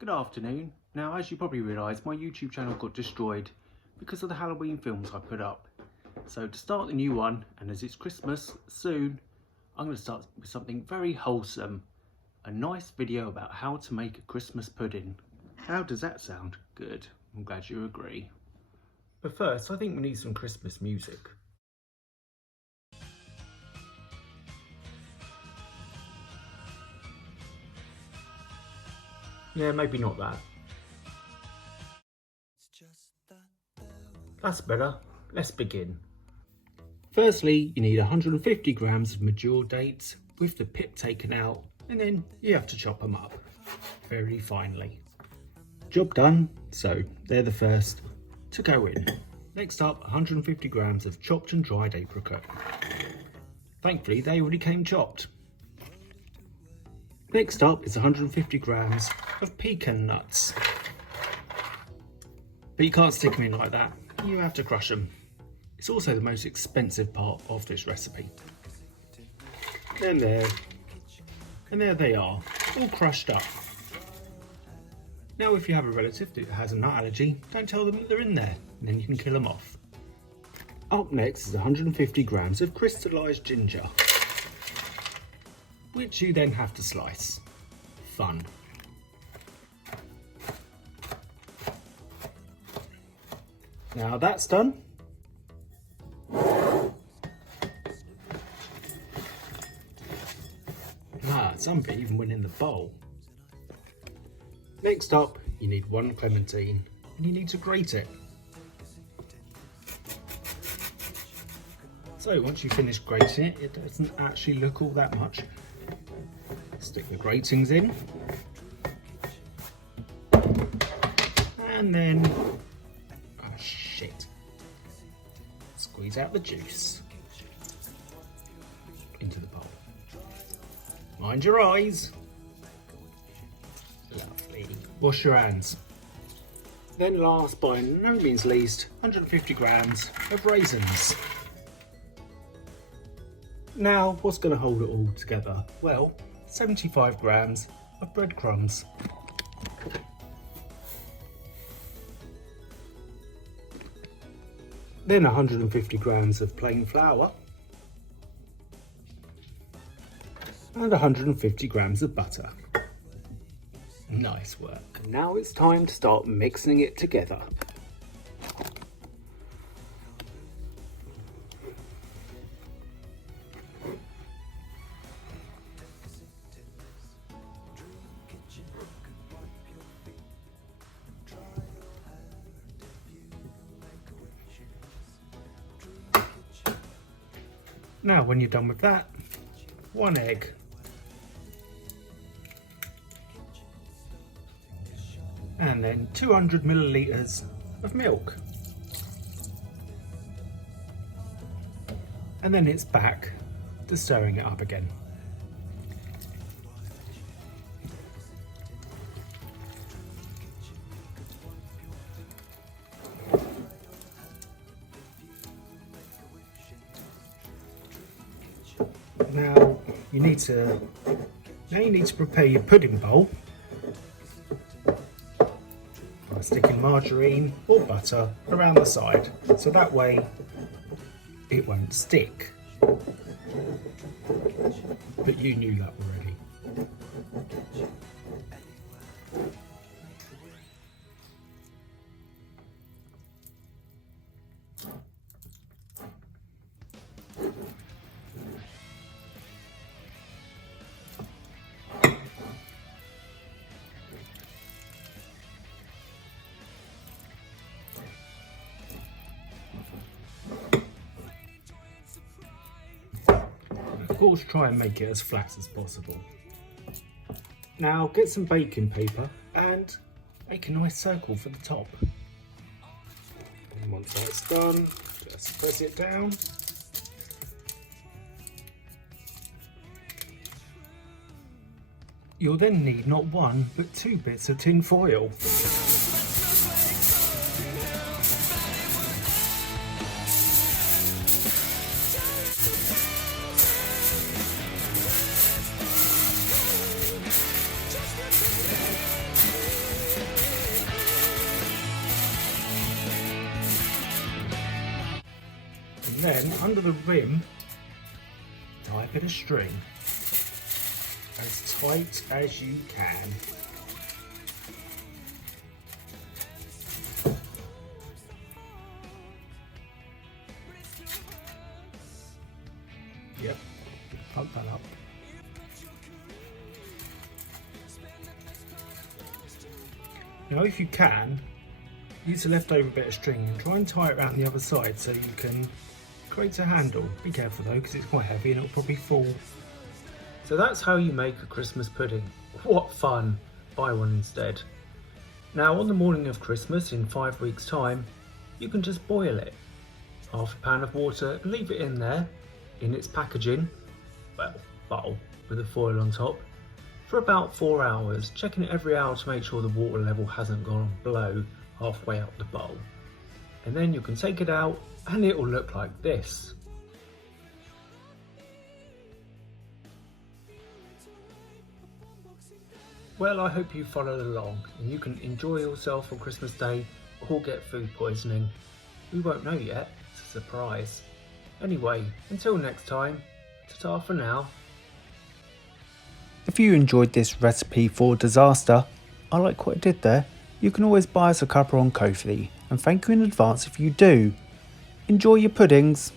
Good afternoon. Now, as you probably realise, my YouTube channel got destroyed because of the Halloween films I put up. So to start the new one, and as it's Christmas soon, I'm going to start with something very wholesome. A nice video about how to make a Christmas pudding. How does that sound? Good. I'm glad you agree. But first, I think we need some Christmas music. Yeah, maybe not that. That's better. Let's begin. Firstly, you need 150 grams of Medjool dates with the pip taken out, and then you have to chop them up very finely. Job done, so they're the first to go in. Next up, 150 grams of chopped and dried apricot. Thankfully, they already came chopped. Next up is 150 grams of pecan nuts. But you can't stick them in like that, you have to crush them. It's also the most expensive part of this recipe. And there they are, all crushed up. Now if you have a relative that has a nut allergy, don't tell them that they're in there, and then you can kill them off. Up next is 150 grams of crystallized ginger, which you then have to slice. Fun. Now that's done. Some of it even went in the bowl. Next up, you need 1 clementine, and you need to grate it. So once you finish grating it, it doesn't actually look all that much. Stick the gratings in, and then, oh shit, squeeze out the juice into the bowl. Mind your eyes. Lovely. Wash your hands. Then last, by no means least, 150 grams of raisins. Now, what's going to hold it all together? Well, 75 grams of breadcrumbs. Then 150 grams of plain flour. And 150 grams of butter. Nice work. Now it's time to start mixing it together. Now when you're done with that, 1 egg. And then 200 millilitres of milk. And then it's back to stirring it up again. Now you need to prepare your pudding bowl. Sticking margarine or butter around the side, so that way it won't stick. But you knew that already. Of course, try and make it as flat as possible. Now get some baking paper and make a nice circle for the top. And once that's done, just press it down. You'll then need not 1 but 2 bits of tin foil. And then under the rim, tie a bit of string as tight as you can. Yep, plug that up. Now if you can, use a leftover bit of string and try and tie it around the other side so you can create a handle. Be careful though, because it's quite heavy and it'll probably fall. So that's how you make a Christmas pudding. What fun! Buy one instead. Now on the morning of Christmas in 5 weeks time, you can just boil it. Half a pan of water and leave it in there, in its packaging, well, bowl with a foil on top, for about 4 hours, checking it every hour to make sure the water level hasn't gone below halfway up the bowl. And then you can take it out and it will look like this. Well, I hope you followed along and you can enjoy yourself on Christmas Day or get food poisoning. We won't know yet, it's a surprise. Anyway, until next time, ta-ta for now. If you enjoyed this recipe for disaster, I like what I did there, you can always buy us a cuppa on Ko-fi, and thank you in advance if you do. Enjoy your puddings!